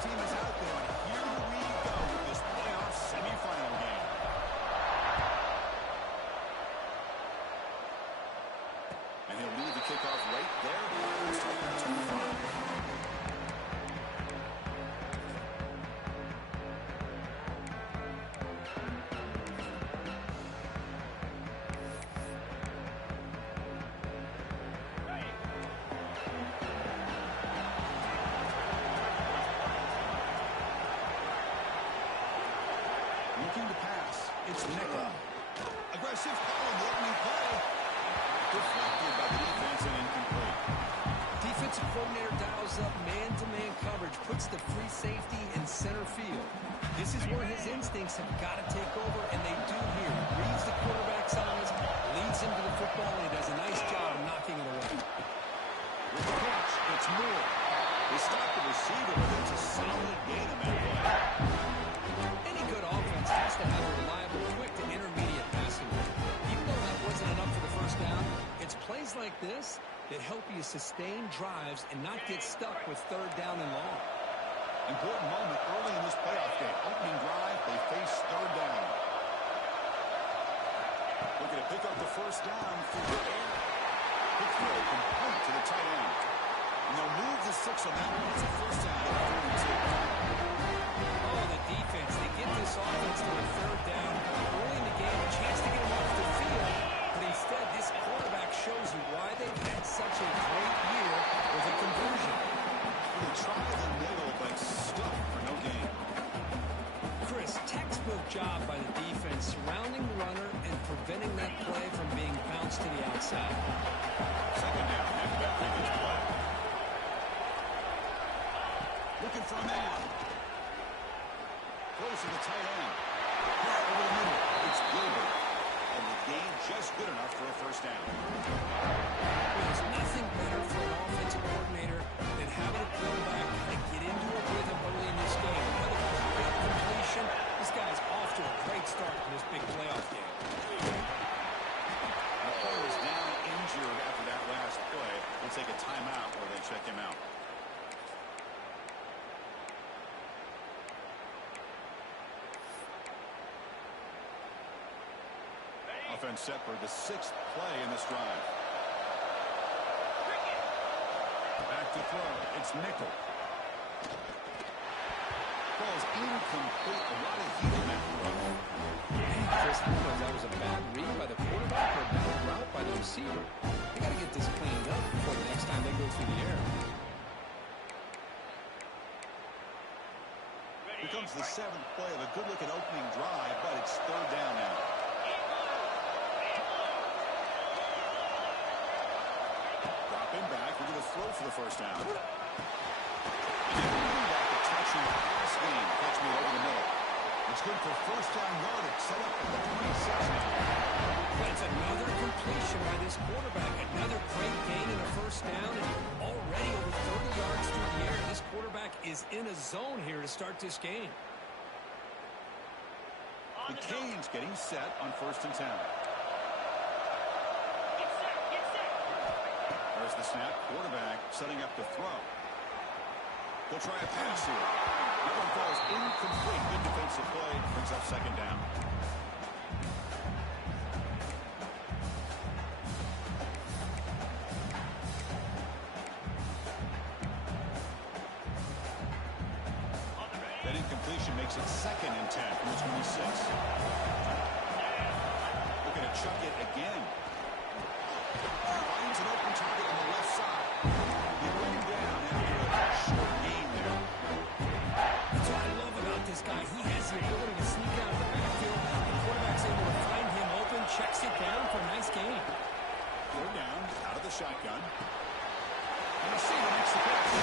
team is out there. Here we go with this playoff semifinal game. And he'll lead the kickoff right there. Start with 2-5. Looking to pass. It's Nickel. Aggressive call on the opening play. Deflected by the defense and incomplete. Defensive coordinator dials up man-to-man coverage, puts the free safety in center field. This is where his instincts have got to take over, and they do here. Reads the quarterback's eyes, leads him to the football, and he does a nice job of knocking it away. With the catch, it's Moore. They stop the receiver, but it's a solid gain on that play. Any good offense has to have a reliable, quick to intermediate passing game. Even though that wasn't enough for the first down, it's plays like this that help you sustain drives and not get stuck with third down and long. Important moment early in this playoff game. Opening drive, they face third down. Looking to pick up the first down through the air. Quick throw complete to the tight end. And they'll move the 6 on that one. It's a first down at 42. Oh, the defense. They get this offense to a third down early in the game, a chance to get them off the field. But instead, this quarterback shows you why they've had such a great year with a conversion. They try the middle, but stuck for no gain. Chris, textbook job by the defense, surrounding the runner and preventing that play from being bounced to the outside. Second down after that previous play. Looking for a man. Close to the tight end. Right over the middle. It's Gilbert. And the gain just good enough for a first down. There's nothing better for an offensive coordinator than having a quarterback kind of get into a rhythm early in this game. Another great completion. This guy's off to a great start in this big playoff game. The player is down injured after that last play. We'll take a timeout where they check him out. Offense set for the 6th play in this drive. Back to throw. It's Nickel. Ball's incomplete. A lot of heat on that throw. Chris, I don't know if that was a bad read by the quarterback or a bad route by the receiver. They got to get this cleaned up before the next time they go through the air. Becomes the 7th play of a good-looking opening drive, but it's third down now. Dropping back, we're going to throw for the first down. And moving back to touching the pass game. Catch me over the middle. It's good for first down yardage. Set up at the 26 now. But it's another completion by this quarterback. Another great gain in a first down, and already over 30 yards through the air. This quarterback is in a zone here to start this game. The Canes getting set on 1st and 10. There's the snap. Quarterback setting up to throw. They'll try a pass here. That one falls incomplete. Good defensive play. Brings up second down. That incompletion makes it 2nd and 10 from the 26. Looking to chuck it again. Finds an open target on the left side. He bring him down after a short gain there. That's what I love about this guy. He has the ability to sneak out of the backfield. The quarterback's able to find him open, checks it down for a nice gain. Third down, out of the shotgun. And you see the next catch.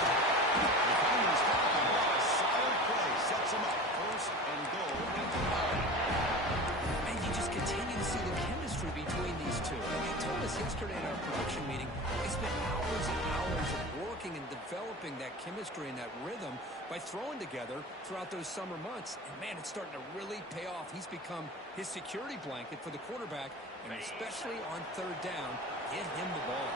Behind his tackle, a solid play sets him up. 1st and goal at the 9. And you just continue to see the chemistry between these two. And they told us yesterday in our production meeting, they spent hours and hours of working and developing that chemistry and that rhythm by throwing together throughout those summer months. And, man, it's starting to really pay off. He's become his security blanket for the quarterback, and especially on third down, get him the ball.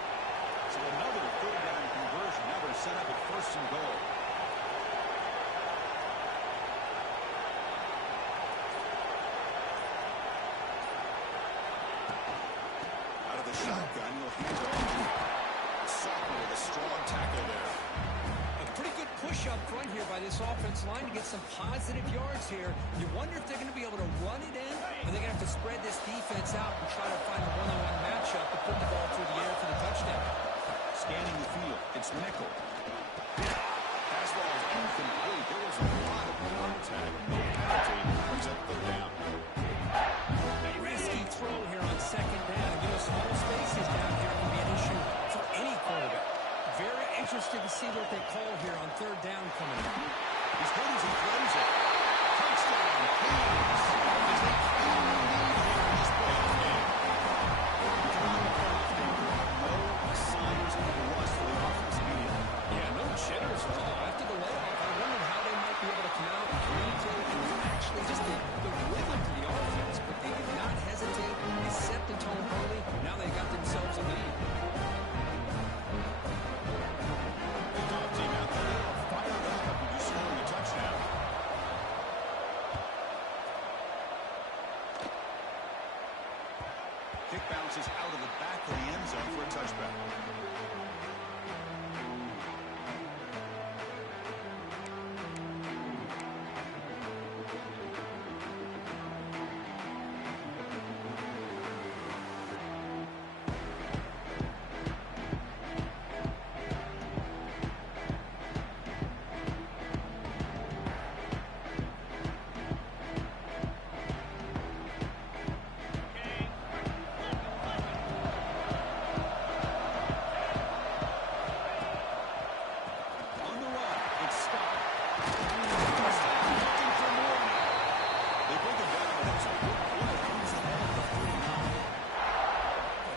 So another third down conversion. Now they're set up at 1st and goal. Soccer with a strong tackle there. A pretty good push up front here by this offense line to get some positive yards here. You wonder if they're going to be able to run it in, or they're going to have to spread this defense out and try to find a one-on-one matchup to put the ball through the air for the touchdown. Scanning the field, it's nickel. Pass ball is incomplete. There was a lot of contact. No penalty. Brings up third down. A risky throw here on second down. You know, small spaces down here can be an issue for any quarterback. Very interested to see what they call here on third down coming up. He's good as he throws it. Touchdown, Kings. As they claim the lead here in this playoff game. No signs of rust for the offense immediately. Yeah, no jitters at all. After the layoff, I wondered how they might be able to come out and communicate. It was actually just the rhythm to the offense, but they did not hesitate. They set the tone early. Now they got themselves a lead. The top team out there fired up after just scoring a touchdown. Kick bounces out of the back of the end zone for a touchback. On the run, it's Scott. Looking for more now. They bring him down, but it's a good play. He's ahead of the 49.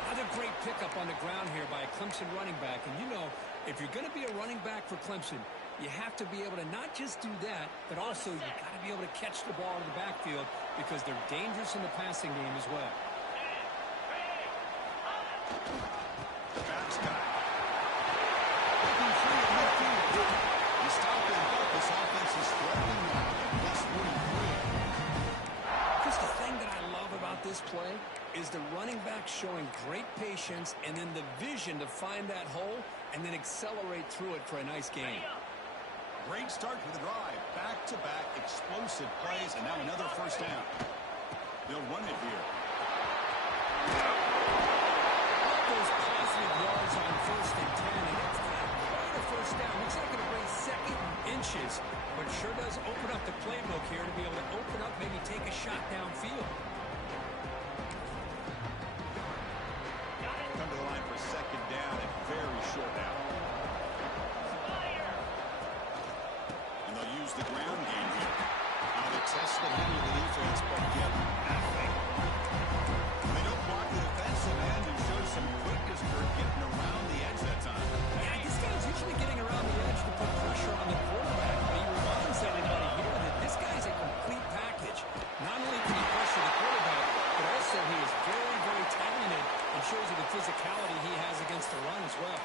Another great pickup on the ground here by a Clemson running back. And you know, if you're going to be a running back for Clemson, you have to be able to not just do that, but also you got to be able to catch the ball in the backfield because they're dangerous in the passing game as well. Back's got it. Looking free at midfield. He's stopping both. This offense is threatening now. Plus 43. Just the thing that I love about this play is the running back showing great patience and then the vision to find that hole and then accelerate through it for a nice gain. Great start to the drive. Back-to-back explosive plays, and now another first down. They'll run it here. Those positive yards on 1st and 10, and it's not quite a first down. Looks like it'll bring second inches, but it sure does open up the playbook here to be able to open up, maybe take a shot downfield. Come to the line for second down and very short now. And they'll use the ground game here. Now they test the middle of the defense, but get nothing. They don't block the defensive end and show some quickness for getting around the edge that time. Yeah, this guy's usually getting around the edge to put pressure on the quarterback, but he reminds everybody here that this guy's a complete package. Not only can he pressure the quarterback, but also he is very, very talented and shows you the physicality he has against the run as well.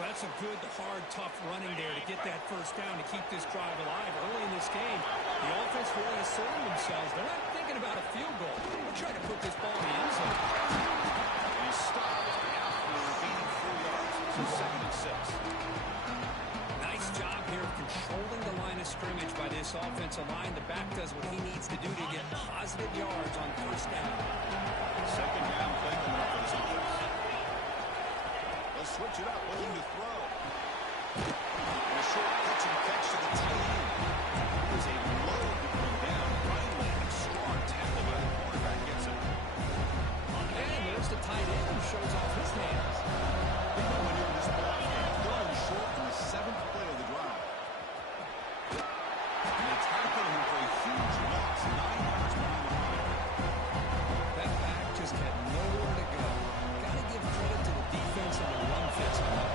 Well, that's a good, hard, tough running there to get that first down to keep this drive alive early in this game. The offense really asserting themselves. They're not thinking about a field goal. They're trying to put this ball in the end zone. And he stopped after gaining 4 yards. So second and 6. Nice job here of controlling the line of scrimmage by this offensive line. The back does what he needs to do to get positive yards on first down. Second down play coming up for this offense. They'll switch it up, looking to throw. And a short pitch and catch to the tight end. It was a load to bring down. Finally, a strong tackle by the quarterback gets him. And there's the tight end who shows off his hands. Big one here in this ball game. Throwing short in the 7th play of the drive. And they tackle him for a huge loss, 9 yards behind the line. That back just had nowhere to go. Got to give credit to the defense and the run fits on that.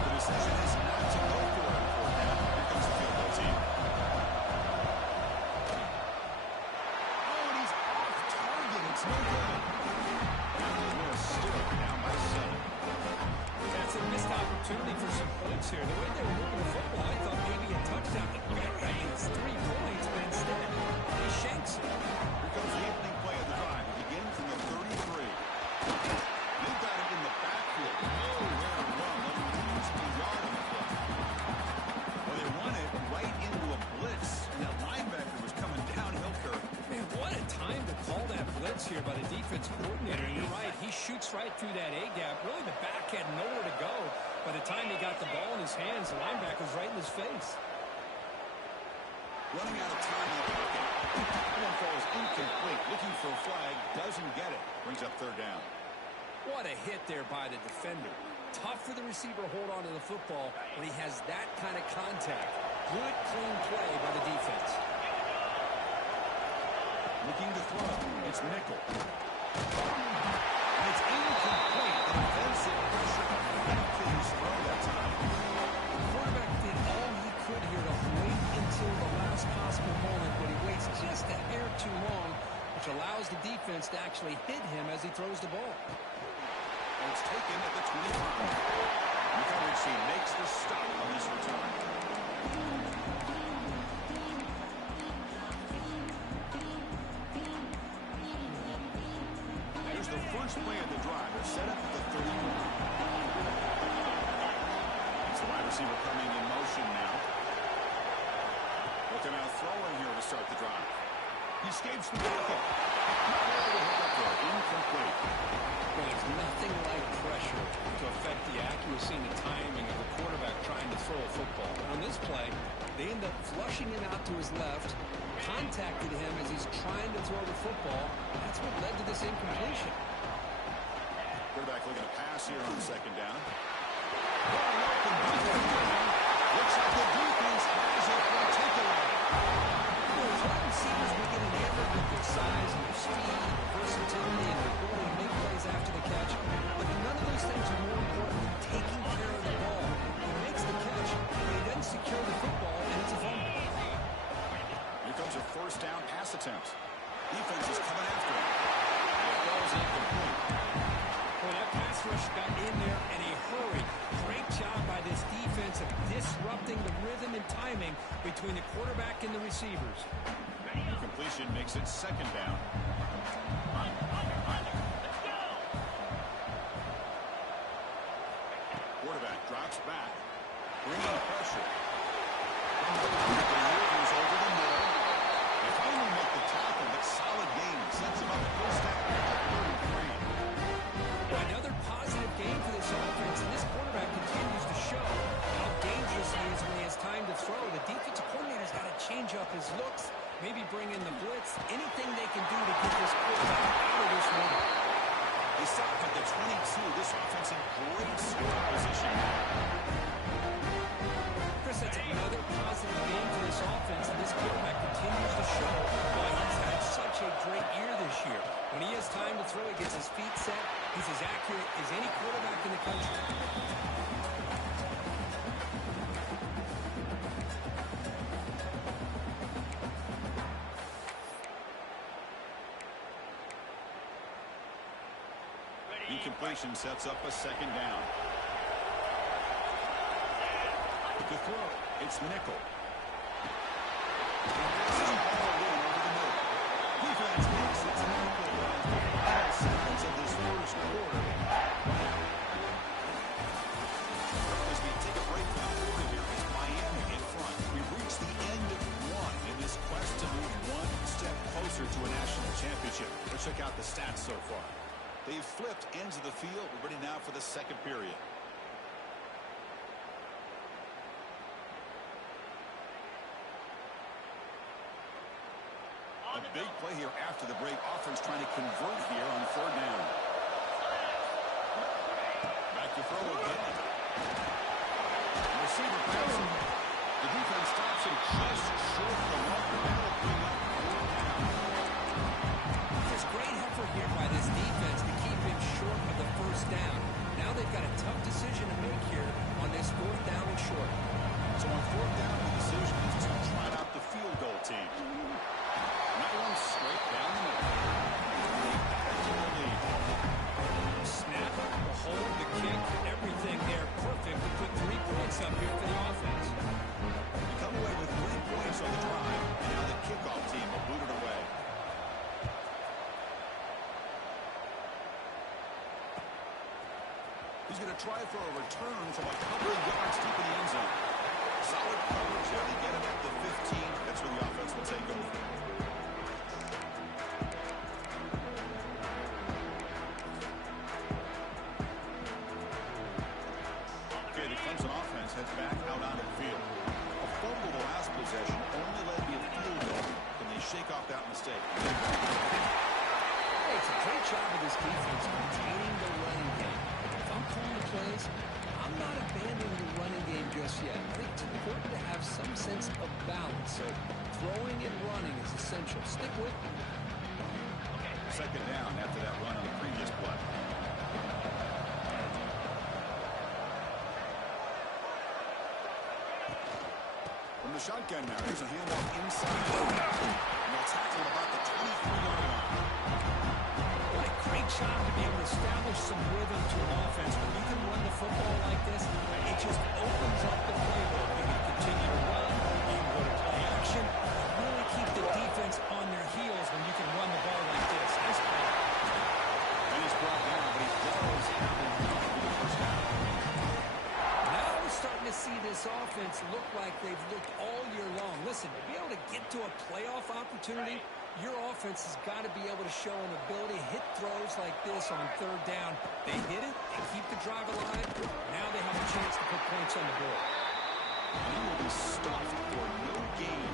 The decision is not to go for it on 4th down. Here comes the field goal team. there by the defense coordinator. And you're right, he shoots right through that A-gap. Really, the back had nowhere to go. By the time he got the ball in his hands, the linebacker's right in his face. Running out of time in the pocket. That one falls incomplete. Looking for a flag. Doesn't get it. Brings up third down. What a hit there by the defender. Tough for the receiver to hold on to the football when he has that kind of contact. Good, clean play by the defense. Looking to throw. It's Nickel. And it's incomplete. The defensive pressure affected his throw that time. The quarterback did all he could here to wait until the last possible moment, but he waits just a hair too long, which allows the defense to actually hit him as he throws the ball. And it's taken at the 25. The coverage team makes the stop on this return. Here's the first play of the drive. They're set up at the 31. It's the wide receiver coming in motion now. Looking out throwing here to start the drive. He escapes the tackle. Not able to hook up there. Incomplete. Well, there's nothing like pressure to affect the accuracy and the timing of the quarterback trying to throw a football. On this play, they end up flushing him out to his left, contacted him as he's trying to throw the football. That's what led to this incompletion. Quarterback looking to pass here on second down. Looks like the defense has it for a takeaway. Those wide receivers will get enamored with their size and their speed, their versatility, and their ability to make plays after the catch. But none of those things are more important than taking care of the ball. He makes the catch, but he doesn't secure the football, and it's a fumble. Here comes a first down pass attempt. Defense is coming after him. And it falls incomplete. Well, that pass rush got in there in a hurry. Great job by this defense of disrupting the rhythm and timing between the quarterback and the receivers. Completion makes it second down. Quarterback drops back, bringing pressure. Delivers over the middle. They finally make the tackle, but solid gain. Sets him up first down at 33. Another positive game for this offense, and this quarterback continues to show how dangerous he is when he has time to throw. The defensive coordinator's got to change up his looks, maybe bring in the blitz, anything they can do to get this quarterback out of this rhythm. They stop at the 22. This offense in great scoring position. Chris, that's another positive game for this offense, and this quarterback continues to show why he's had such a great year this year. When he has time to throw, he gets his feet set. He's as accurate as any quarterback in the country. Incompletion sets up a second down. To throw, it's Nickel. And this is all in over the middle. Defense makes its tackle runs for the final seconds of this first quarter. As we take a break from the quarter here, it's Miami in front. We've reached the end of one in this quest to move one step closer to a national championship. Let's check out the stats so far. They've flipped ends of the field. We're ready now for the second period. A big play here after the break. Offense trying to convert here on third down. Back to throw again. Receiver passing. The defense stops him just short of the marker. That'll bring up fourth down. There's great effort here by this defense to keep him short of the first down. Now they've got a tough decision to make here on this fourth down and short. So on fourth down, the decision is to trot out the field goal team. That one straight down the middle. Snap, the hold, the kick, everything there perfect to put 3 points up here for the offense. They come away with 3 points on the drive, and now the kickoff team will boot it away. He's going to try for a return from a couple of yards deep in the end zone. Solid coverage there. They get him at the 15. That's where the offense will take over. sense of balance. So throwing and running is essential. Stick with me. Second down after that run on the previous play. From the shotgun now, there's a handoff inside. And they'll tackle about the 23-yard line. What a great job to be able to establish some rhythm to an offense. When you can run the football like this, it just opens up the playbook. You can continue to run, you can go to play action, really keep the defense on their heels when you can run the ball like this. Nice play. And he's brought down, but he does have enough to be the first down. Now we're starting to see this offense look like they've looked all year long. Listen, to be able to get to a playoff opportunity, your offense has got to be able to show an ability to hit throws like this on third down. They hit it, they keep the drive alive. Now they have a chance to put points on the board. And he will be stuffed for no gain.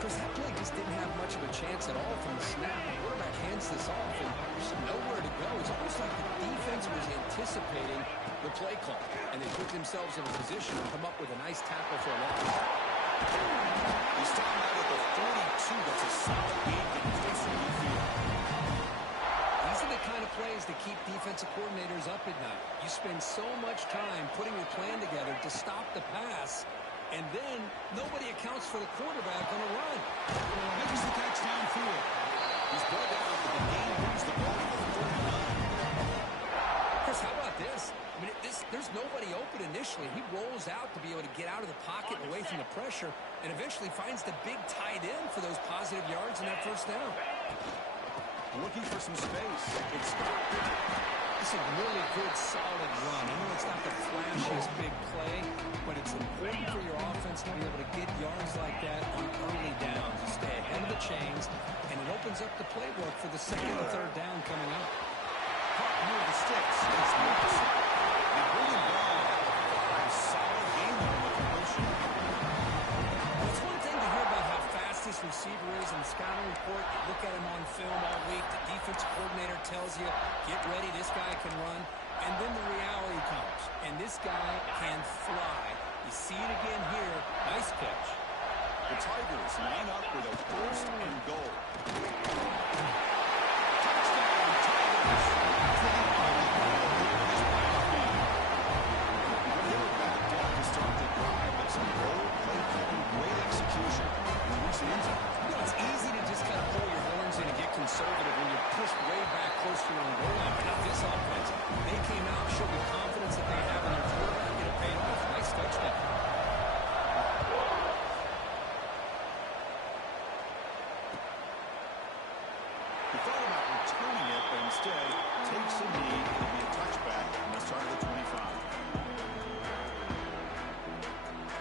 Chris, that play just didn't have much of a chance at all from the snap. The quarterback hands this off, and there's nowhere to go. It's almost like the defense was anticipating the play call, and they put themselves in a position to come up with a nice tackle for a loss. He's stopped out at the 42. That's a solid gain getting closer to midfield. These are the kind of plays that keep defensive coordinators up at night. You spend so much time putting your plan together to stop the pass, and then nobody accounts for the quarterback on a run. Makes the catch downfield. He's brought down, but the game brings the ball to the 39. Chris, how about this? I mean, there's nobody open initially. He rolls out to be able to get out of the pocket and away from the pressure, and eventually finds the big tight end for those positive yards in that first down. Looking for some space. It's It's a really good, solid run. I know it's not the flashiest big play, but it's important for your offense to be able to get yards like that on early downs. You stay ahead of the chains, and it opens up the playbook for the second and third down coming up. caught near the sticks. It's Wilson. They bring him down. A solid game on the completion. Well, it's one thing to hear about how fast this receiver is in the scouting report. You look at him on film all week. The defensive coordinator tells you, get ready, this guy can run. And then the reality comes, and this guy can fly. You see it again here. Nice catch. The Tigers line up with a first and goal. It's easy to just kind of pull your horns in and get conservative when you're pushed way back close to your own goal line. But not this offense. They came out, showed the confidence that they have in their quarterback, and it paid off. Nice touchdown. He thought about returning it, but instead takes a knee and it'll be a touchback on the start of the 25.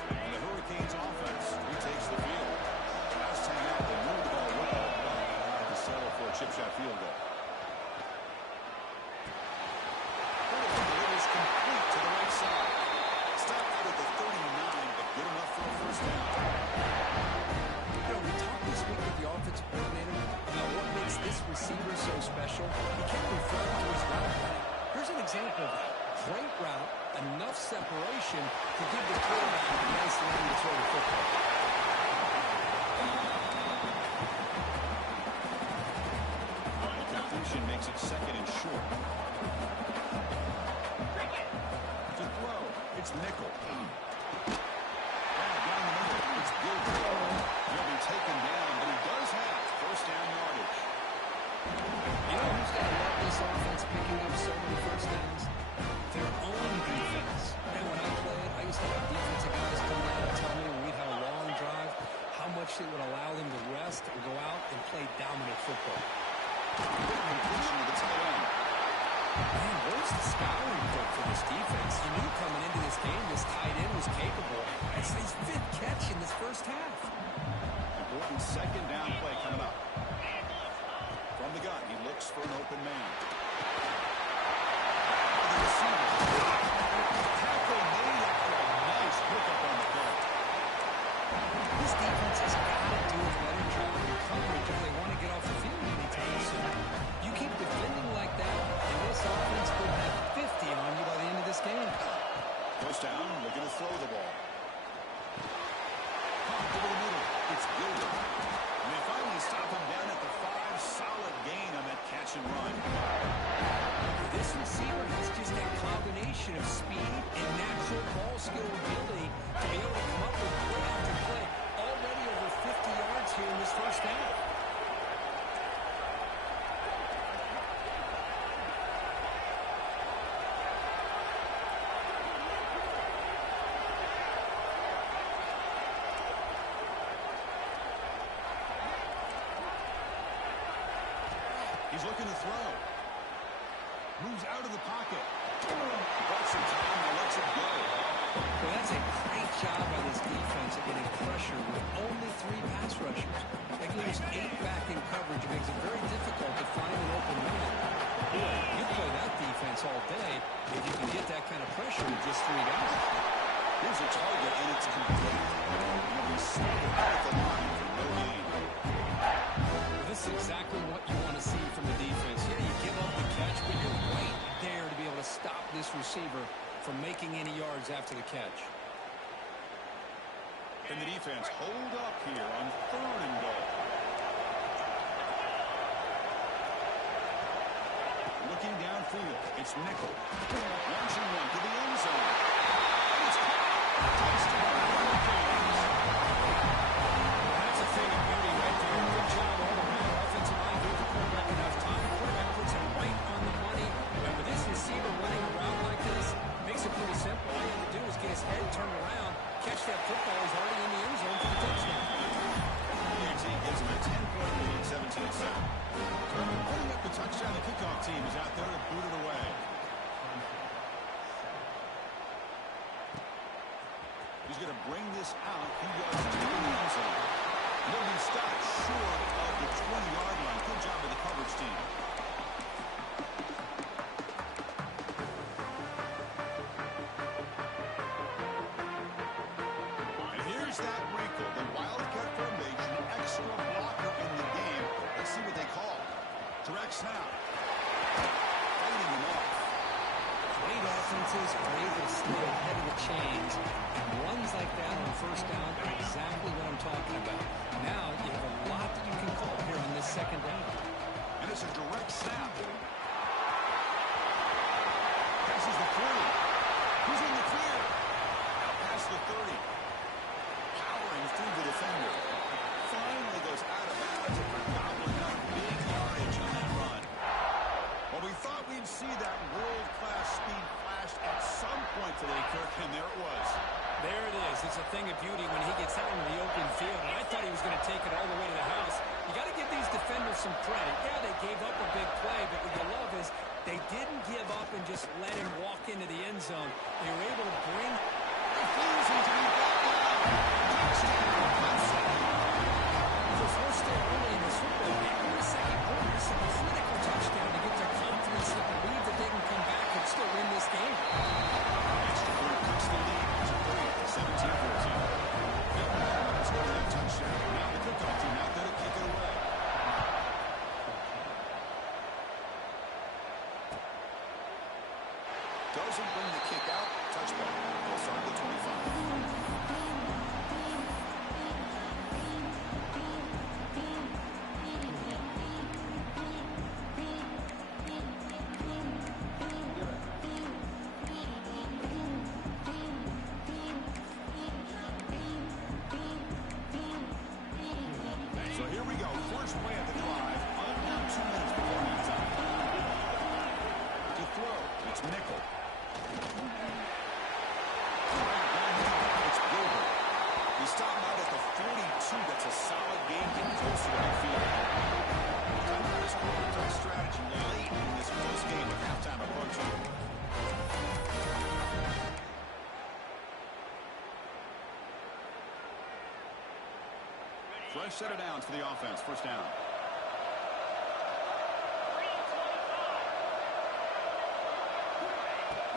And the Hurricanes offense retakes the field. Last time out, they moved the ball well, but had to settle for a chip shot field goal. It is complete to the right side. Stopped out at the 39, but good enough for a first down. You know, we talked this week with the offensive coordinator about what makes this receiver so special. He kept referring to his route running. Here's an example of that. Great route, enough separation to give the quarterback a nice lane to throw the football. The completion makes it second and short. To throw, it's Nickel. Down the middle, it's Gilbert. He'll be taken down, but he does have first down yardage. You know who's got to love this offense picking up so many first downs? Their own defense. And when I played, I used to have defensive guys come out and tell me when we'd have a long drive how much it would allow them to rest and go out and play dominant football. Completion of the tight end. Man, where's the scouting report for this defense? You knew coming into this game this tight end was capable. It's his fifth catch in this first half. Important second down play coming up. From the gun, he looks for an open man. The receiver. Tackle made after a nice pickup on the play. This defense has got to do a better job in coverage if they want to get off the field anytime soon. You keep defending like that, and this offense could have 50 on you by the end of this game. First down, looking to throw the ball. He's looking to throw. Moves out of the pocket. Got some time and lets it go. Well, that's a great job by this defense of getting pressure with only 3 pass rushers. They lose 8 back in coverage. It makes it very difficult to find an open man. Boy, you play that defense all day if you can get that kind of pressure with just 3 guys. Here's a target, and it's complete. He'll be slowed out at the line for no gain. This is exactly what you want to see from the defense. Yeah, you give up the catch, but you're right there to be able to stop this receiver from making any yards after the catch. And the defense hold up here on 3rd and goal. Looking downfield, it's Nickel. Launching one to the end zone. And it's caught. Touchdown. That's a thing of beauty right there. Good job all around. Offensive line gave the quarterback enough time. Quarterback puts it right on the money. And with this receiver running around like this, makes it pretty simple. All you have to do is get his head turned around, catch that football. He's already in the end zone for the touchdown. UT gives him a 10-point lead, 17-7. Putting up the touchdown, the kickoff team is out there to boot it away. He's going to bring this out. He goes to the end zone. He'll be stopped short of the 20-yard line. Good job of the coverage team. And here's that wrinkle. The Wildcat formation, extra blocker in the game. Let's see what they call. Direct snap. Fighting him off. Great offenses are able to stay ahead of the chains. And runs like that on 1st down are exactly what I'm talking about. Now you have a lot that you can call here on this 2nd down. And it's a direct snap. Passes the 40. Who's in the clear? Out past the 30. Powering through the defender. Finally goes out of bounds and gobbling up big yardage on that run. Well, we thought we'd see that world-class speed flash at some point today, Kirk, and there it was. There it is. It's a thing of beauty when he gets out into the open field. And I thought he was going to take it all the way to the house. You got to give these defenders some credit. Yeah, they gave up a big play, but what you love is they didn't give up and just let him walk into the end zone. They were able to bring Refusing to be brought down. Touchdown. the first day early in this football game. In the 2nd quarter, it's a critical touchdown to get their confidence to believe that they can come back and still win this game. Extra point cuts the lead to 3, 17-14. Let's go to that touchdown. Now the kickoff team out there to kick it away. Doesn't bring the kick out. Touchback. They'll start at the 25. So here we go. First play of the drive. Under 2 minutes before halftime. To throw. It's Nickel. It's Gilbert. He's stopping out at the 42. That's a solid game getting closer to midfield. Timeout is called. Tough strategy late in this close game with halftime approaching. Fresh set of downs for the offense. First down.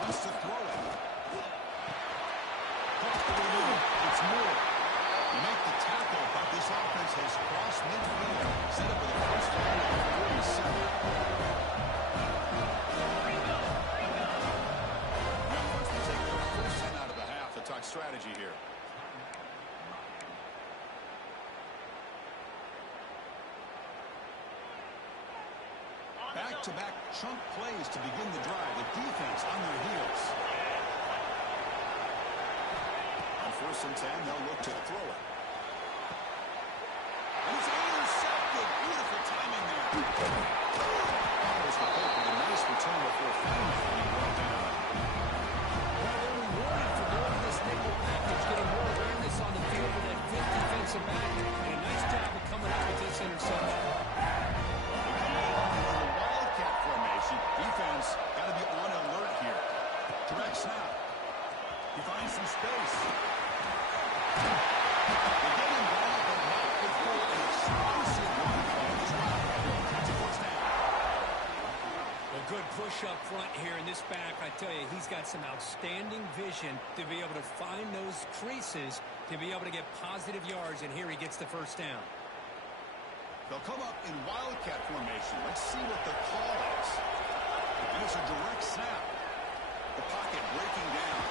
Wants to throw it. It's Moore. You make the tackle, but this offense has crossed midfield. Set up with a first down at the 47. The offense will take their first 10 out of the half to talk strategy here. Back-to-back chunk plays to begin the drive. The defense on their heels. On 1st and 10, they'll look to throw it. And it's intercepted. Beautiful timing there. There's the hope with a nice return before finally being brought down. Well, they're rewarded for doing this nickel package, getting more awareness on the field with that 5th defensive back. And a nice job of coming up with this interception. Coming along with a rush up front here in this back. I tell you, he's got some outstanding vision to be able to find those creases, to be able to get positive yards, and here he gets the first down. They'll come up in wildcat formation. Let's see what the call is. And it's a direct snap. The pocket breaking down.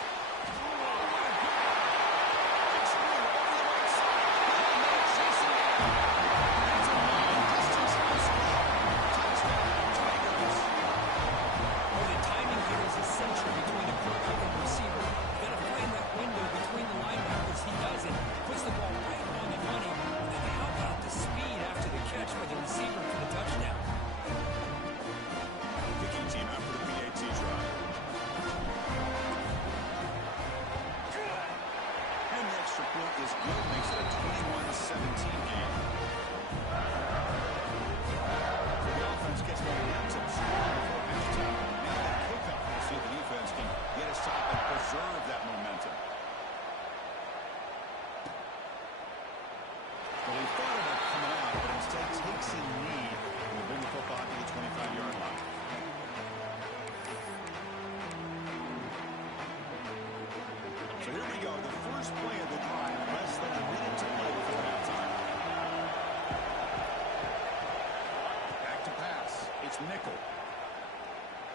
Nickel.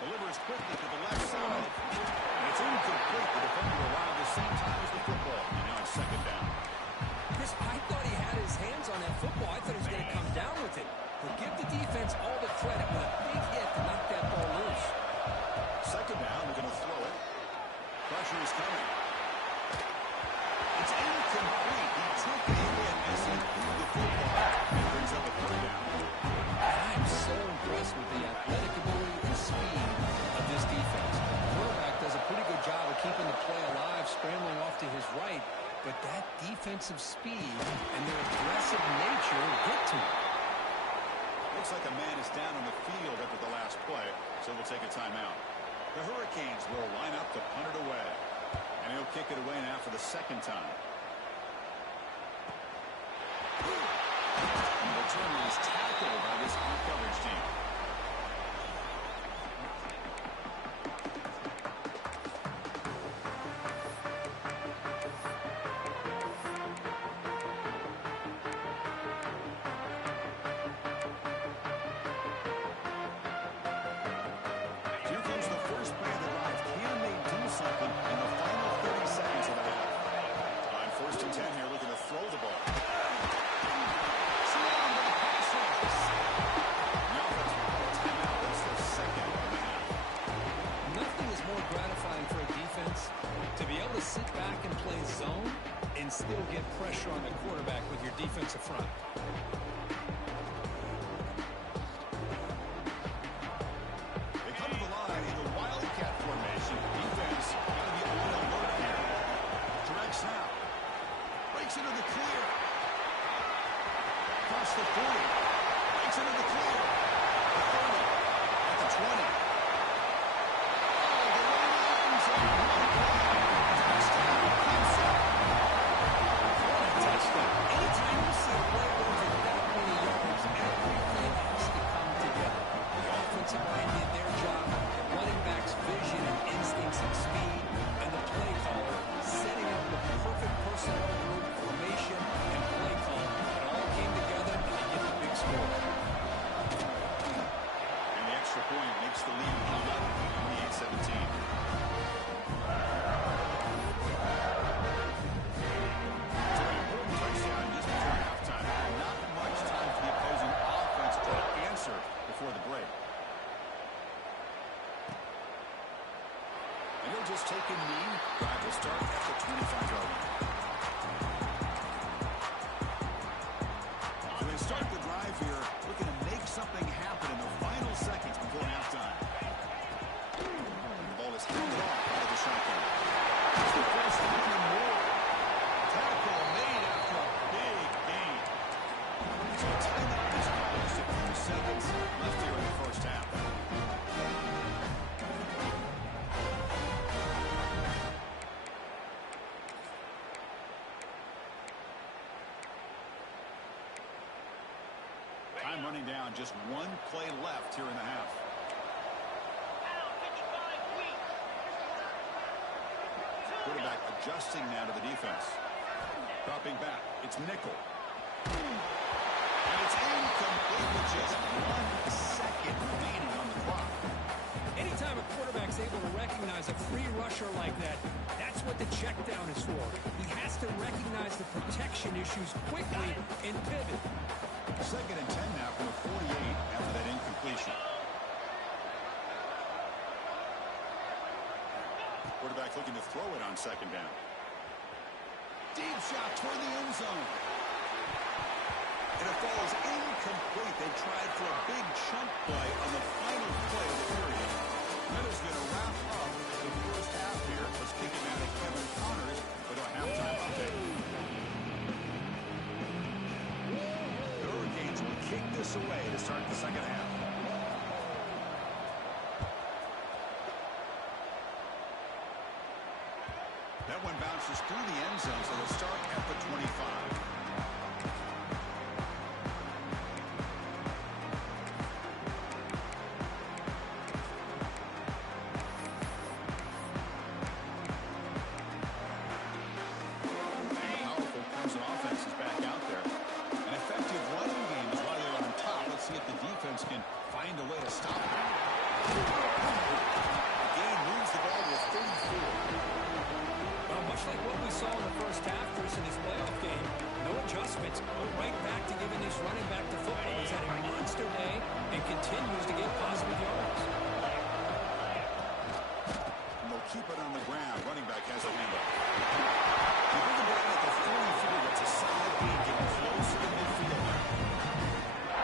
Delivers quickly to the left side. And it's incomplete. The defender arrived at the same time as the football. And now it's second down. Chris, I thought he had his hands on that football. I thought he was going to come down with it. But give the defense all the credit. What a big hit to knock that ball loose. Second down, they're going to throw it. Pressure is coming. It's incomplete. He took it in as he threw the football. And brings up a third down. I'm so impressed with the athletic ability and speed of this defense. The quarterback does a pretty good job of keeping the play alive, scrambling off to his right, but that defensive speed and their aggressive nature get to him. Looks like a man is down on the field after the last play, so we'll take a timeout. The Hurricanes will line up to punt it away, and he'll kick it away now for the second time. And the returner is tackled by this coverage team. Here comes the first play of the drive. Can they do something in the final 30 seconds of the half? On 1st and 10 here, looking to throw the ball. Nothing is more gratifying for a defense to be able to sit back and play zone and still get pressure on the quarterback with your defensive front. They come to the line in the wildcat formation. Defense got to be on alert here. Direct snap. Breaks into the clear. Across the 40. Breaks into the clear. The 30. At the 20. Oh, the Ravens are one play. Touchdown, Clemson. What a touchdown. Anytime you see a play over that many yards, everything has to come together. The offensive line did their job, the running back's vision and instincts and speed, and the play caller setting up the perfect personnel group, formation, and play call. It all came together, and they get the big score. And the extra point makes the lead 11, 28-17. It's an important touchdown just before halftime. Not much time for the opposing offense to answer before the break. And he'll just take a knee. Drive will start at the 25-yard line. So they start the drive here, looking to make something happen in the final seconds before halftime. The ball is handed off out of the shotgun. It's the first down and more. Tackle made after a big gain. So a timeout is called. Just a few seconds left here in the first half. Time running down, just one play left here in the half. quarterback adjusting now to the defense. Dropping back. It's nickel. And it's incomplete with just 1 second remaining on the clock. Anytime a quarterback's able to recognize a free rusher like that, that's what the check down is for. He has to recognize the protection issues quickly and pivot. 2nd and 10 now from the 48 after that incompletion. Quarterback looking to throw it on 2nd down. Deep shot toward the end zone. And it falls incomplete. They tried for a big chunk play on the final play of the period. That is going to wrap up the first half here. Let's kick it out to Kevin Connors with our halftime update. The Hurricanes will kick this away to start the second half. That one bounces through the end zone, so they'll start at the 25. Keep it on the ground. Running back has a handoff. You bring it down at the 43. That's a solid gain, getting close to the midfield.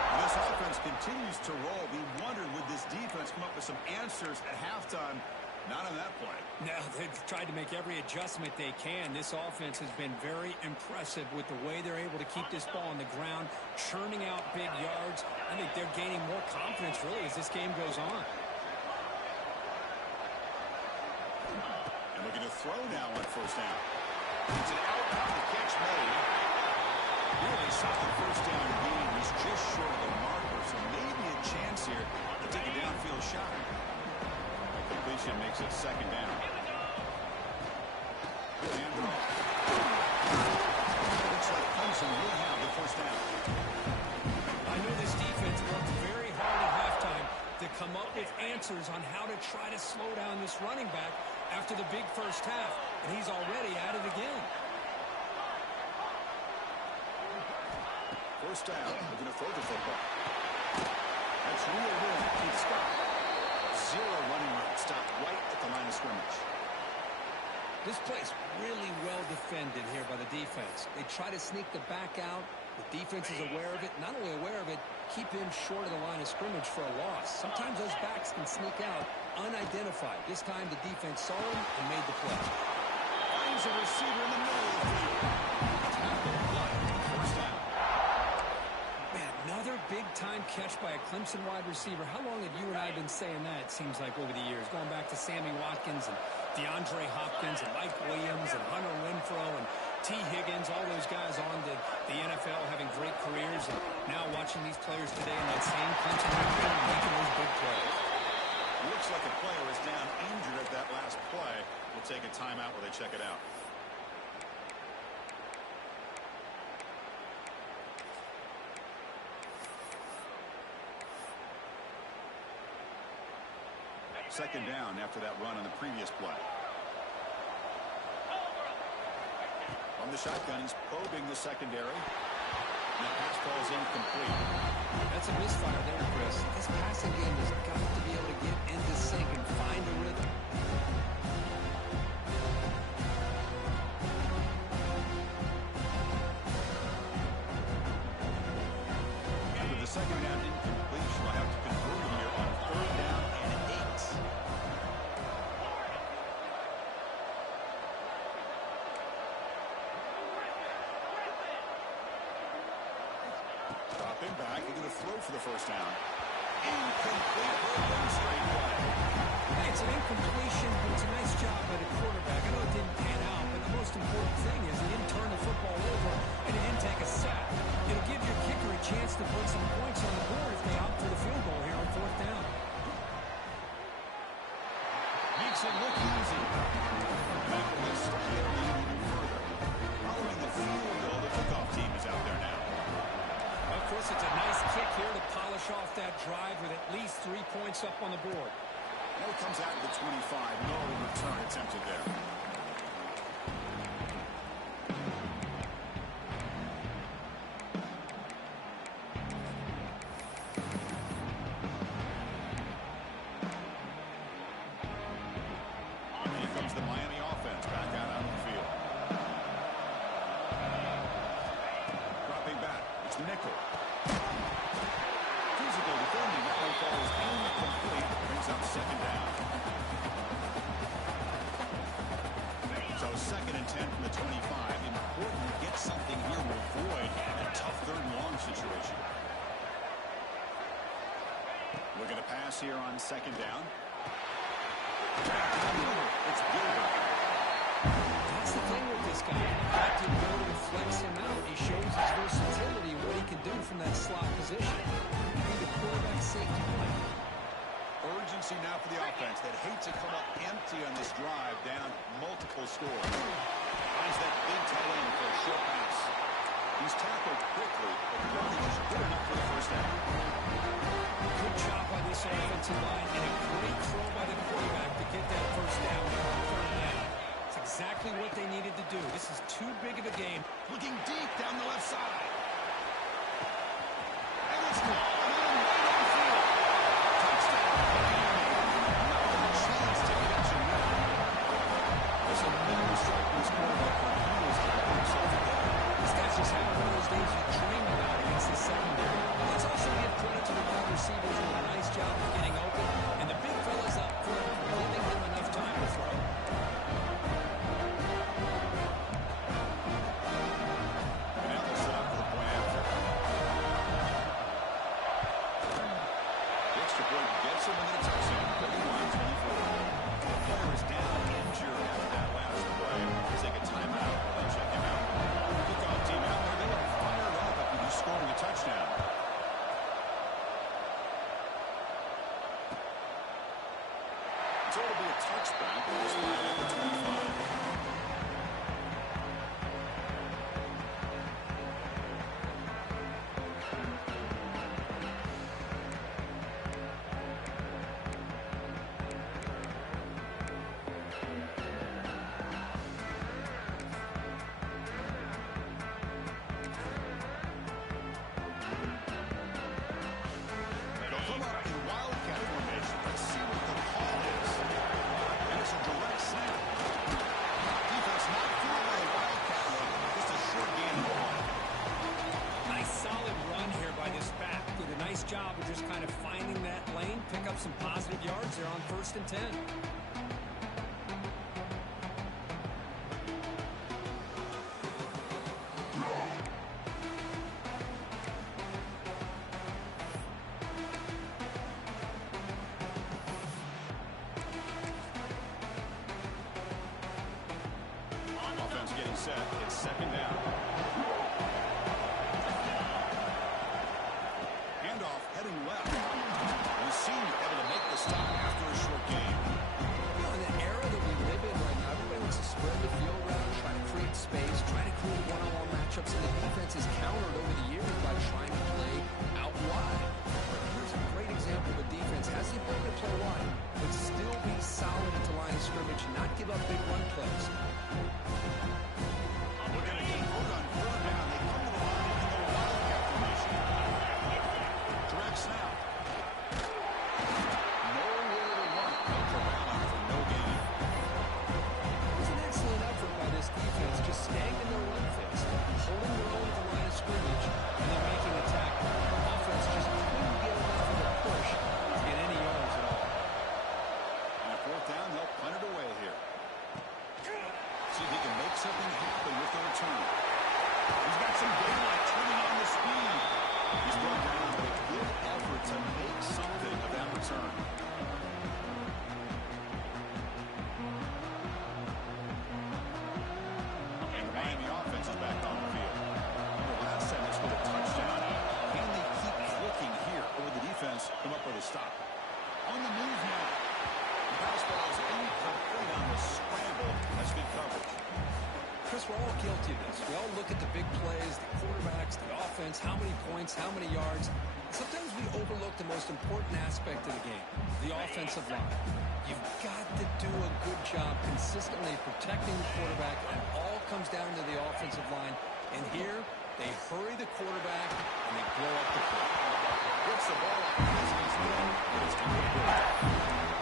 And this offense continues to roll. We wondered, would this defense come up with some answers at halftime? Not on that play. No, they've tried to make every adjustment they can. This offense has been very impressive with the way they're able to keep this ball on the ground, churning out big yards. I think they're gaining more confidence, really, as this game goes on. Looking to throw now on 1st down. It's an out-of-bounds catch made. Really solid 1st down gain. He's just short of the marker, so maybe a chance here to take a downfield shot. Completion makes it 2nd down. Handoff. Looks like Clemson will have the 1st down. I know this defense worked very hard at halftime to come up with answers on how to try to slow down this running back after the big first half, and he's already at it again. 1st down, looking to throw the football. That's real room. Keith Scott. 0 running room. Stop right at the line of scrimmage. This play's really well defended here by the defense. They try to sneak the back out. The defense is aware of it. Not only aware of it, keep him short of the line of scrimmage for a loss. Sometimes those backs can sneak out unidentified. This time the defense saw him and made the play. Finds a receiver in the middle of the field. Tackle block. 1st down. Man, another big-time catch by a Clemson wide receiver. How long have you and I been saying that, it seems like, over the years? Going back to Sammy Watkins and DeAndre Hopkins and Mike Williams and Hunter Renfrow and T. Higgins, all those guys on to the NFL having great careers, and now watching these players today in that same Clemson uniform making those big plays. Looks like a player is down injured at that last play. We'll take a timeout while they check it out. Second down after that run on the previous play. On the shotgun, he's probing the secondary. And the pass ball is incomplete. That's a misfire there, Chris. This passing game has got to be able to get into sync and find a rhythm. With the second down incompletion, we'll have to convert here on 3rd down and 8. Dropping back, they're going to throw for the 1st down. Incomplete. Straight play. Hey, it's an incompletion, but it's a nice job by the quarterback. I know it didn't pan out, but the most important thing is he didn't turn the football over and he didn't take a sack. It'll give your kicker a chance to put some points on the board if they opt for the field goal here on 4th down. Meets it look easy. Back to extend their lead even further. Following the field goal, the kickoff team is out there now. Of course, it's a nice kick here to polish off that drive with at least 3 points up on the board. Now it comes out to the 25. No return attempted there. Here comes the Miami offense back out on the field. Dropping back. It's Nickel. Physical defending. That one falls incomplete. Brings up second down. So 2nd and 10 from the 25. Important to get something here to avoid a tough 3rd and long situation. Looking to pass here on 2nd down. It's Gilbert. That's the thing with this guy. You have to be able to flex him out. He shows his versatility and what he can do from that slot position. Be the quarterback safety blanket. Urgency now for the offense that hates to come up empty on this drive, down multiple scores. Finds that big tight end for a short pass. He's tackled quickly, but the yardage is good enough for the first down. Good job by this offensive line and a great throw by the quarterback to get that first down on 3rd down. It's exactly what they needed to do. This is too big of a game. Looking deep down the left side. And it's gone in right on field. Touchdown. Not a chance to catch him now. There's a minimal strike from his quarterback for heels to get himself together. This guy's just having one of those days you dream about against the secondary. Let's also give credit to the wide receivers doing a nice job of getting open, and the big fellas up front for giving him enough time to throw. And now they'll set up for the point after. The extra point gets him, and then it's touchdown. 31-24. The player is down injured after that last play. They take a timeout while they check him out. Kickoff team out there. They look fired up after just scoring a touchdown. So it'll be a touchback. We'll spot it at the 25. They'll come up in wildcat formation. Let's see what the call is. And it's a direct snap. Defense not fooled by the wildcat run. Just a short gain of 1. Nice solid run here by this back. Did a nice job of just kind of finding that lane, pick up some positive yards there on 1st and 10. Offense getting set. It's 2nd down. Handoff heading left. And he seemed able to make the stop after a short gain. You know, in the era that we live in right now, everybody wants to spread the field around, try to create space, try to create one-on-one matchups, and the defense is countered over the years by trying to play out wide. Here's a great example of a defense has the ability to play wide, but still be solid at the line of scrimmage, not give up big run plays. We're going to convert on 4th down. They come to the line in the wildcat formation. Direct snap. Nowhere to run. Corralling for no gain. It was an excellent effort by this defense, just staying in their run fits, holding their own at the line of scrimmage, and then making a tackle. Offense just couldn't get enough of a push to get any yards at all. And a 4th down, they'll punt it away here. See if he can make something happen with the return. He's got some daylight turning on the speed. He's brought down with a good effort to make something of that return. And the Miami offense is back on the field. Remember last time they scored a touchdown. Can they keep clicking here? Or will the defense come up with a stop? On the move now. The pass ball is incomplete. offense, how many points, how many yards. Sometimes we overlook the most important aspect of the game, the offensive line. You've got to do a good job consistently protecting the quarterback, and it all comes down to the offensive line. And here, they hurry the quarterback, and they blow up the play. Gets the ball off his knees, but it's incomplete.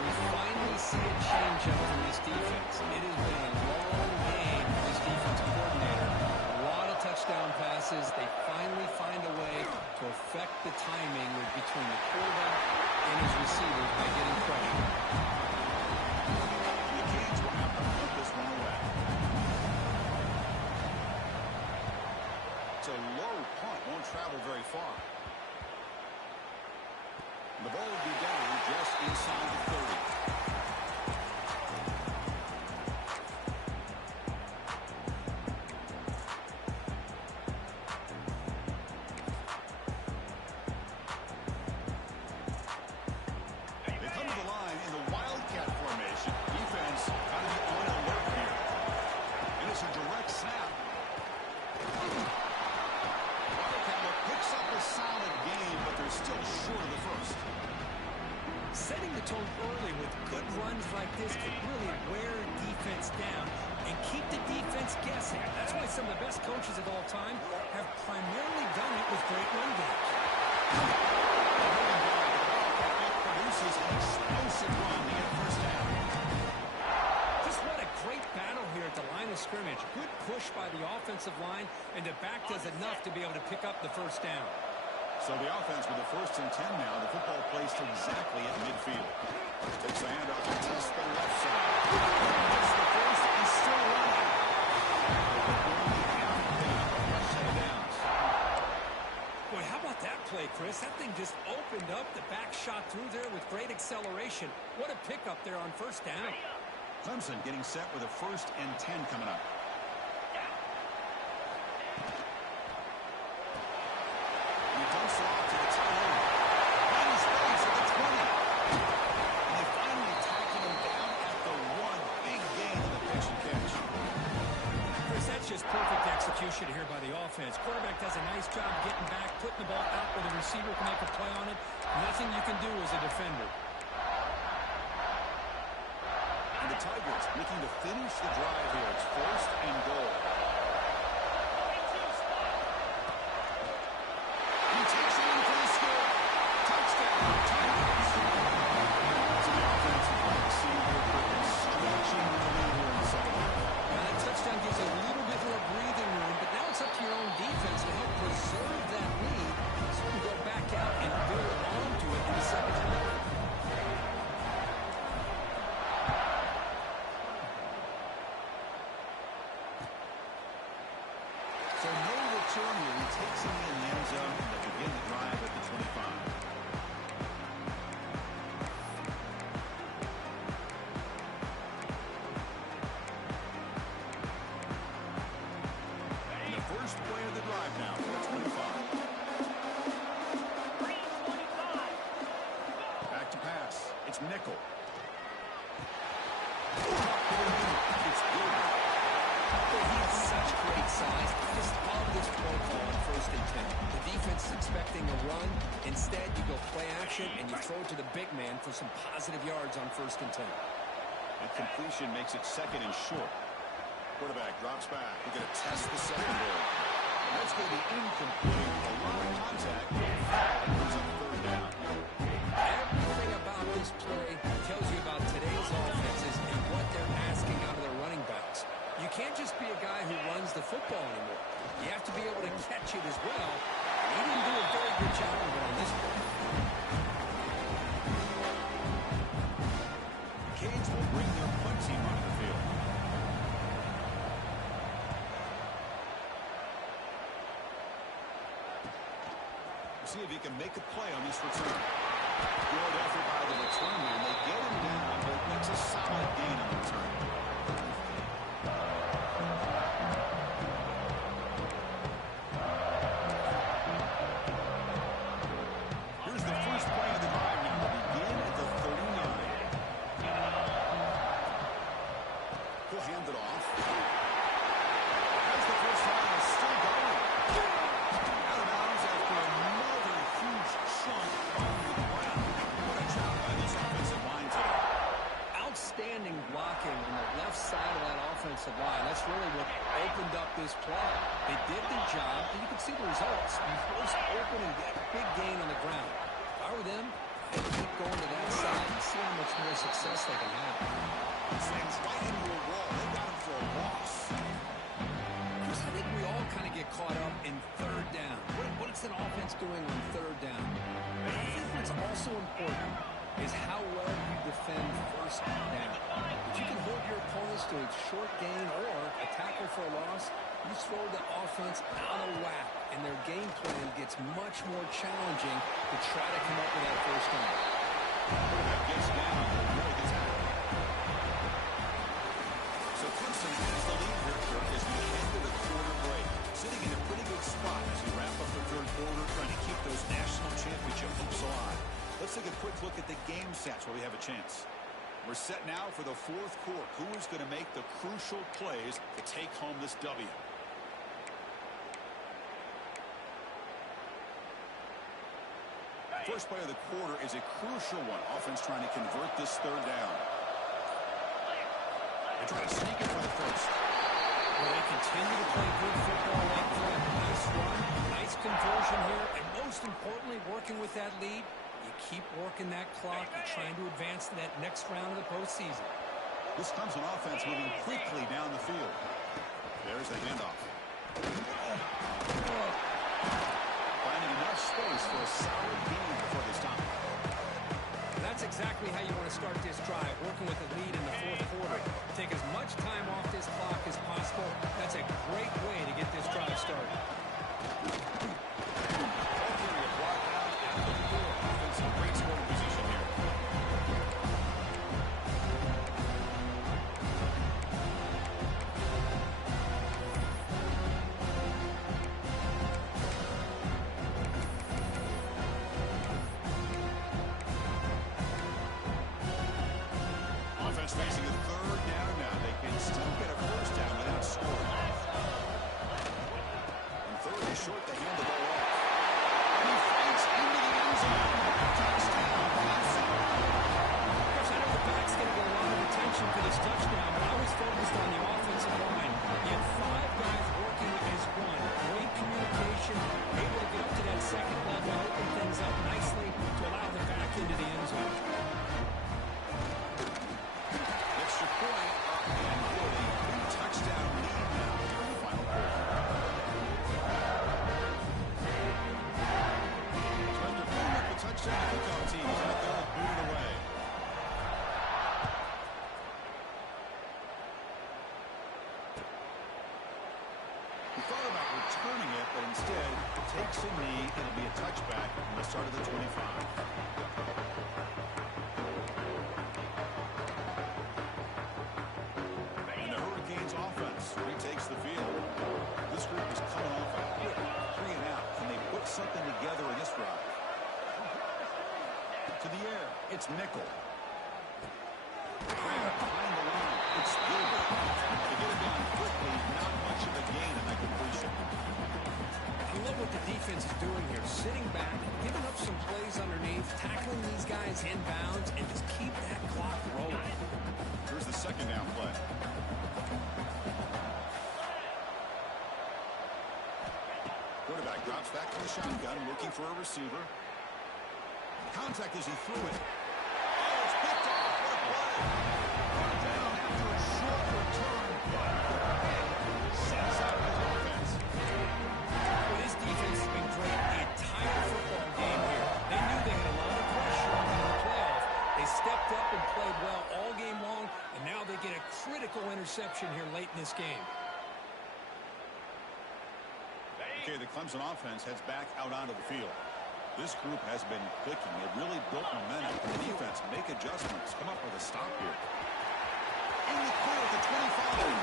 We finally see a change-up from this defense. It has been a long game for this defensive coordinator. A lot of touchdown passes. They finally find a way to affect the timing between the quarterback and his receivers by getting pressure. The Canes will have to put this one away. It's a low punt, won't travel very far. The ball will be down just inside the 30. They come to the line in the Wildcat formation. Defense got to be on alert here. And it's a direct snap. Wildcat picks up a solid game, but they're still short of the first. Setting the tone early with good runs like this can really wear a defense down and keep the defense guessing. That's why some of the best coaches of all time have primarily done it with great run games. Produces an explosive run to get first down. Just what a great battle here at the line of scrimmage. Good push by the offensive line, and the back does enough to be able to pick up the first down. So the offense with the 1st and 10 now. The football placed exactly at midfield. Takes the handoff and tests the left side. Gets the first and still running. Boy, how about that play, Chris? That thing just opened up. The back shot through there with great acceleration. What a pickup there on first down. Clemson getting set with a 1st and 10 coming up. He dumps it off to the tight end. Finds space at the 20. And they finally tackle him down at the 1. Big gain on the pitch and catch. Chris, that's just perfect execution here by the offense. Quarterback does a nice job getting back, putting the ball out where the receiver can make a play on it. Nothing you can do as a defender. And the Tigers looking to finish the drive here. It's 1st and goal. He takes it in for the score. Touchdown, Tigers. So the offensive back seeing here quickly stretching the lead here in the second half. That touchdown gives a little bit more breathing room, but now it's up to your own defense to help preserve that lead so you can go back out and build onto it in the second half. So no return here. He takes him in the end zone and they begin the drive at the 25. And the first play of the drive now for the 25. Back to pass. It's nickel. It's good. He has such great size. I just love this protocol on 1st and 10. The defense is expecting a run. Instead, you go play action, and you throw it to the big man for some positive yards on 1st and 10. And completion makes it 2nd and short. Quarterback drops back. We're going to test the secondary. And that's going to be incomplete. A lot of contact. Brings up 3rd down. Everything about this play tells you about today's offenses and what they're asking out of their running backs. You can't just be a guy who runs the football anymore. You have to be able to catch it as well. He didn't do a very good job of it on this play. The Canes will bring their punt team onto the field. We'll see if he can make a play on this return. Good effort by the return man. They get him down, but makes a solid gain on the return. Here's the first play of the drive now. They begin at the 39. He'll hand it off. As the first down is still going. Out of bounds. offensive line. That's really what opened up this play. They did their job, and you can see the results. You force open and get a big gain on the ground. If I were them, I'd keep going to that side and see how much more success they can have. Slams right into a wall. They got him for a loss. Chris, I think we all kind of get caught up in third down. What's an offense doing on third down? But I think what's also important is how well you defend first down. If you can hold your opponents to a short gain or a tackle for a loss, you throw the offense out of whack, and their game plan gets much more challenging to try to come up with that first down. Quarterback gets down and really gets out. So Clemson has the lead here, Kirk, as we head to the quarter break. Sitting in a pretty good spot as we wrap up the third quarter, trying to keep those national championship hopes alive. Let's take a quick look at the game stats where we have a chance. We're set now for the fourth quarter. Who is going to make the crucial plays to take home this W? First play of the quarter is a crucial one. Offense trying to convert this third down. They try to sneak it for the first. Well, they continue to play good football up front. Nice run, nice conversion here, and most importantly, working with that lead, you keep working that clock. You're trying to advance to that next round of the postseason. This comes an offense moving quickly down the field. There's the handoff. Finding enough space for a solid gain before they stop. That's exactly how you want to start this drive, working with a lead in the fourth quarter. Take as much time off this clock as possible. That's a great way to get this drive started. Great scoring position here. Offense facing a third down now. They can still get a first down without scoring. And third is short, they hand the ball off. And he fights into the end zone. Touchdown, Clemson. Of course, I know the back's going to get a lot of attention for this touchdown, but I was focused on the offensive line. You had five guys working as one. Great communication, able to get up to that second level, open things up nicely to allow the back into the end zone. Extra point up and good. A 3-touchdown lead now here in the final quarter. Trying to bring up the touchdown kickoff team is out there and boot it away. He thought about returning it, but instead takes a knee. It'll be a touchback from the start of the 25. And the Hurricanes offense retakes the field. This group is coming off a quick 3 and out. Can they put something together in this drive? To the air, it's Nickel. Behind the line, it's Gilbert. To get it done quickly, not much of a gain in that completion. I love what the defense is doing here, sitting back, giving up some plays underneath, tackling these guys inbounds, and just keep that clock rolling. Here's the second down play. Quarterback drops back to the shotgun, looking for a receiver. Contact as he threw it. Oh, it's picked off. What a play. Brought down after a short return. Sends out his offense. Well, this defense has been great the entire football game here. They knew they had a lot of pressure on them in the playoff. They stepped up and played well all game long, and now they get a critical interception here late in this game. Okay, the Clemson offense heads back out onto the field. This group has been clicking. They've really built momentum. The defense make adjustments. Come up with a stop here. In the clear at the 25.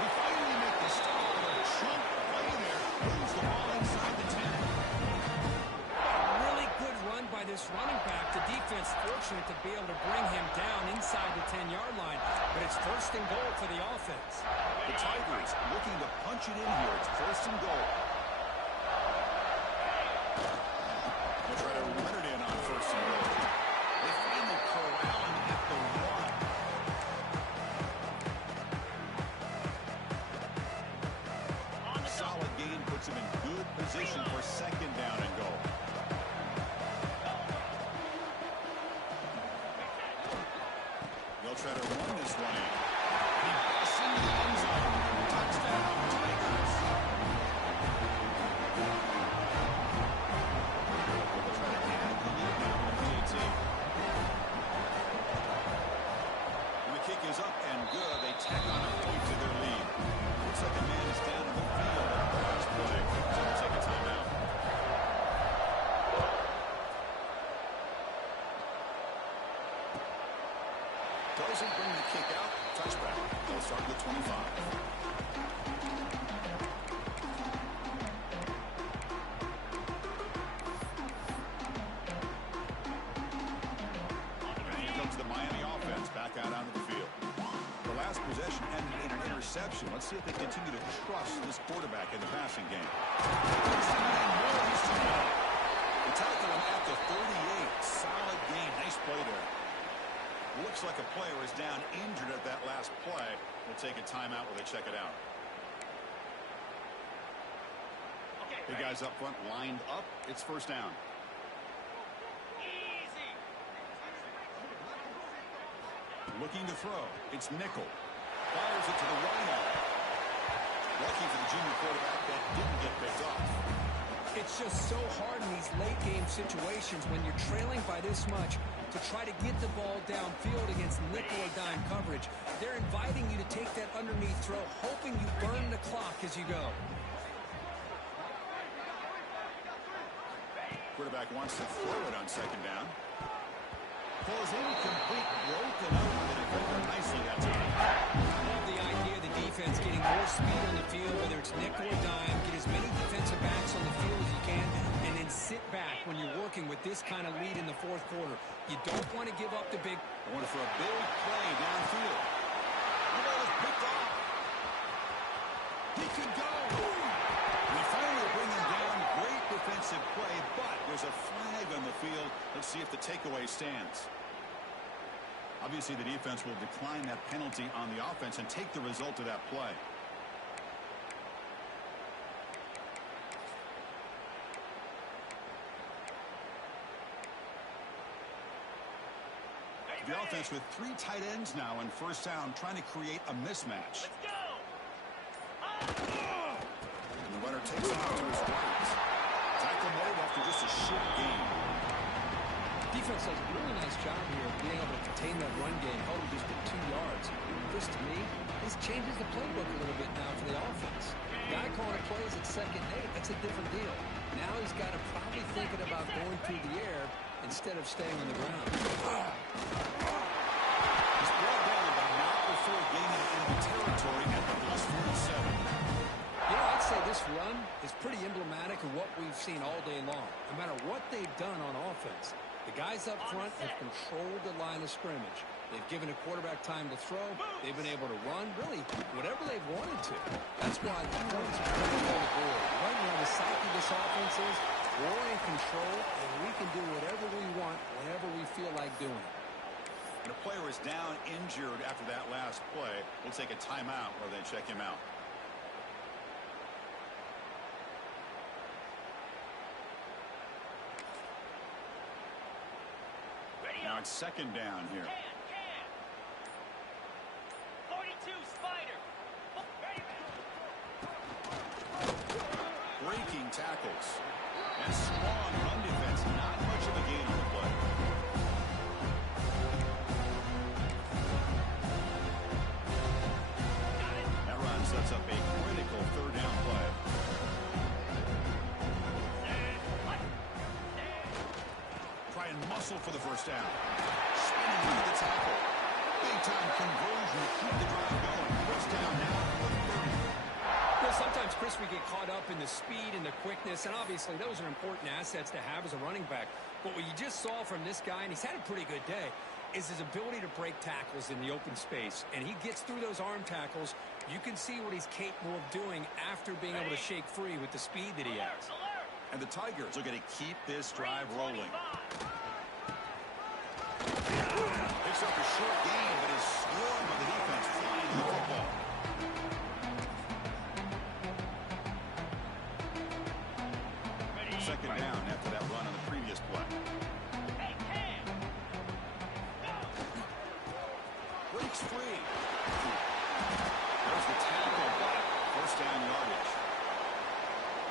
They finally make the stop. A chunk play there. Moves the ball inside the 10. Really good run by this running back. The defense fortunate to be able to bring him down inside the 10-yard line. But it's first and goal for the offense. The Tigers looking to punch it in here. It's first and goal. They'll try to run it in on first and goal. They finally corral him at the 1. Doesn't bring the kick out. Touchback. They'll start at the 25. The Miami offense back out onto the field. The last possession ended in an interception. Let's see if they continue to trust this quarterback in the passing game. The tackle him at the 38. Solid game. Nice play there. Looks like a player is down injured at that last play. We'll take a timeout while they check it out. The guys up front lined up. It's first down. Looking to throw. It's Nickel. Fires it to the right arm. Lucky for the junior quarterback that didn't get picked off. It's just so hard in these late-game situations when you're trailing by this much to try to get the ball downfield against nickel or dime coverage. They're inviting you to take that underneath throw, hoping you burn the clock as you go. Quarterback wants to throw it on second down. Falls incomplete, broken up with the defender nicely that time. I love the idea of the defense getting more speed on the field, whether it's nickel or dime, get as many defensive backs on the field as you can, and then sit back when you're working with this kind of lead in the fourth quarter. You don't want to give up the big... Going for a big play downfield. The ball is picked off. He can go. We finally bring him down. Great defensive play, but there's a flag on the field. Let's see if the takeaway stands. Obviously, the defense will decline that penalty on the offense and take the result of that play. The offense with 3 tight ends now in first down, trying to create a mismatch. Let's go. And the runner takes him out to his right. Tackle made after just a short game. Defense does a really nice job here of being able to contain that run game, held just at 2 yards. This, to me, this changes the playbook a little bit now for the offense. Guy calling plays at second and 8, that's a different deal. Now he's got to probably thinking about going through the air instead of staying on the ground. He's brought down, but not before gaining into territory at the +47. You know, I'd say this run is pretty emblematic of what we've seen all day long. No matter what they've done on offense, the guys up front have controlled the line of scrimmage. They've given a quarterback time to throw. They've been able to run, really, whatever they've wanted to. That's why the points are coming on the board. Right now, the psyche of this offense is we're in control, and we can do whatever we want whenever we feel like doing it. And a player is down injured after that last play. We'll take a timeout while they check him out. Now it's second down here. 42 Spider. Breaking tackles. And strong run defense. Not much of a gain on the play. That run sets up a critical third down play. Try and muscle for the first down. Spinning into the tackle. Big time conversion to keep the drive going. First down now for 30. You know, sometimes, Chris, we get caught up in the speed and the quickness, and obviously those are important assets to have as a running back. But what you just saw from this guy, and he's had a pretty good day, is his ability to break tackles in the open space. And he gets through those arm tackles. You can see what he's capable of doing after being able to shake free with the speed that he has. And the Tigers are going to keep this drive rolling. Picks up a short gain, but his swarm of the defense flying the football. Second down after that run on the previous play. Breaks free. There's the tackle, but first down yardage.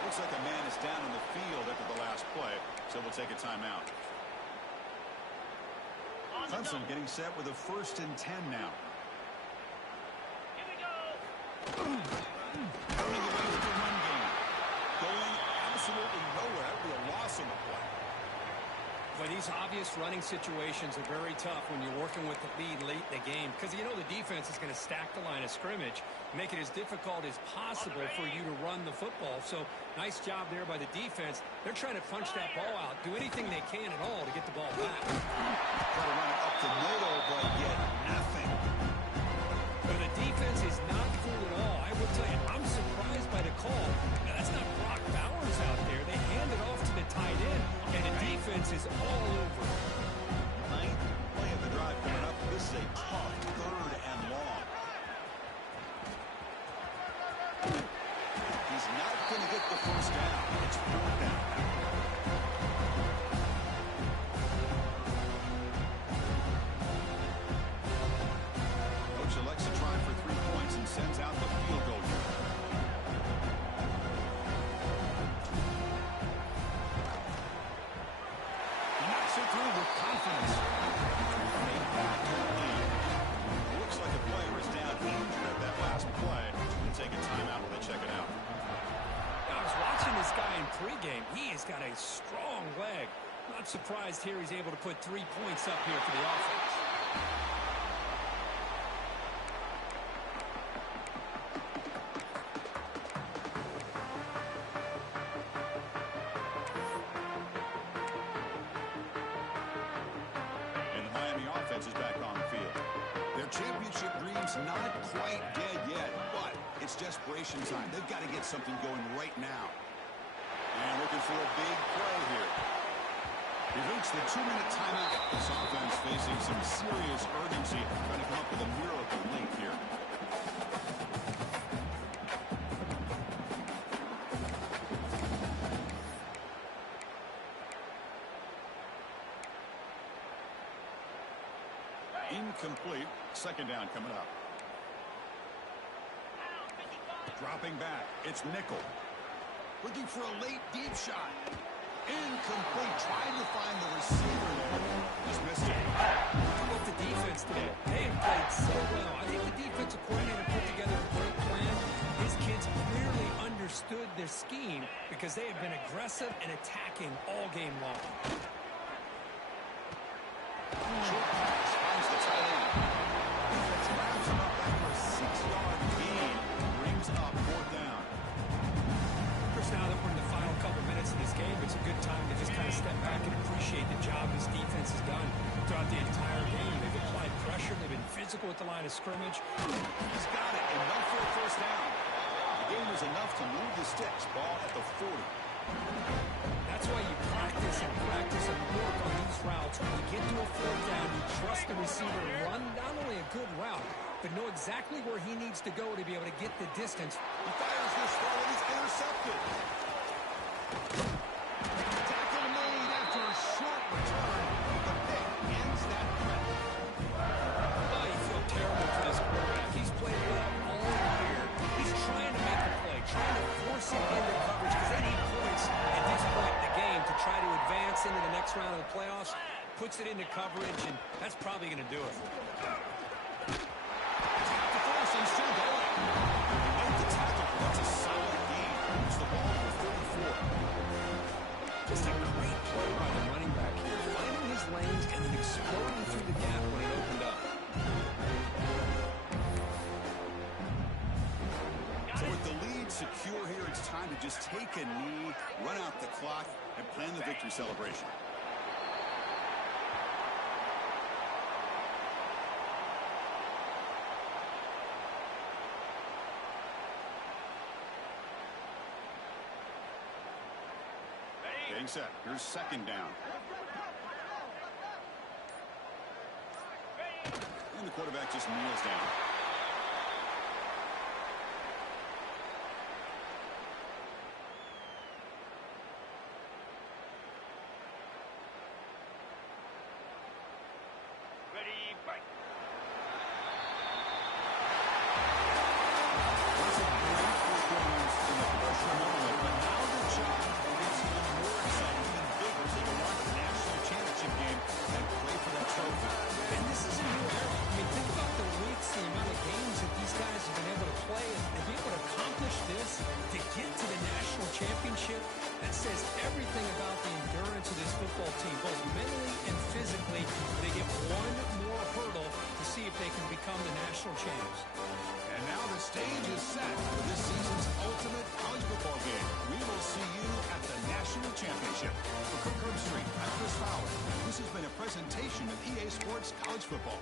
Looks like a man is down on the field after the last play, so we'll take a timeout. Clemson getting set with a 1st and 10 now. Here we go. Running away with the run game. Going absolutely nowhere. That would be a loss on the play. But These obvious running situations are very tough when you're working with the lead late in the game because you know the defense is going to stack the line of scrimmage, make it as difficult as possible for you to run the football. So nice job there by the defense. They're trying to punch that ball out, do anything they can at all to get the ball back. Try to run it up the middle, but get nothing. But the defense is not fooled at all. I will tell you, I'm surprised by the call. Now, that's not Brock Bowers out there. They hand it off to the tight end, and the defense is all over. Ninth play of the drive coming up. This is a tough 3rd and long. He's not going to get the first down. It's 4th down. Coach elects to try for 3 points and sends out the field goal unit. He knocks it through with confidence. Looks like the player is down injured at that last play. We'll take a timeout when they check it out. I was watching this guy in pregame. He has got a strong leg. Not surprised here he's able to put 3 points up here for the offense. And the Miami offense is back on the field. Their championship dream's not quite dead yet, but it's desperation time. They've got to get something going right now. And looking for a big play here. We've reached the 2-minute timeout. This offense facing some serious urgency, trying to come up with a miracle late here. Incomplete. 2nd down coming up. Dropping back. It's Nickel. Looking for a late deep shot. Incomplete. Trying to find the receiver there. Just missed it. How about the defense today? They have played so well. I think the defensive coordinator put together a great plan. His kids clearly understood their scheme because they have been aggressive and attacking all game long. Short pass finds the tight end. Defense wraps him up after a 6-yard gain. Brings up 4th down. Of course, now that we're in the final couple minutes of this game, it's a good time to just kind of step back and appreciate the job this defense has done throughout the entire game. They've applied pressure. They've been physical with the line of scrimmage. He's got it, and went for a 1st down. The game was enough to move the sticks. Ball at the 40. That's why you practice and work on these routes. When you get to a 4th down, you trust the receiver to run not only a good route, but know exactly where he needs to go to be able to get the distance. He fires this throw, and it's intercepted. Tackle made after a short return. The pick ends that threat. Oh, you feel terrible for this quarterback. He's played well all year. He's trying to make a play, trying to force him into coverage because they need points at this point in the game to try to advance into the next round of the playoffs. Puts it into coverage, and that's probably going to do it. And still going. He made the tackle. That's a solid gain. It's the ball to the 34. Just a great play by the running back here, finding his lanes and then exploding through the gap when it opened up. So with the lead secure here, it's time to just take a knee, run out the clock, and plan the victory celebration. Getting set. Here's 2nd down. And the quarterback just kneels down. Ready, fight. Was a great performance in the pressure moment, but now the job gets even more exciting, even bigger, so they want the national championship game and play for that trophy. And this is a new era. I mean, think about the weeks, the amount of games that these guys have been able to play and be able to accomplish this to get to the national championship. That says everything about the endurance of this football team, both mentally physically. They get one more hurdle to see if they can become the national champs. And now the stage is set for this season's ultimate college football game. We will see you at the National Championship. For Kirk Herbstreit, I'm Chris Fowler. This has been a presentation of EA Sports College Football.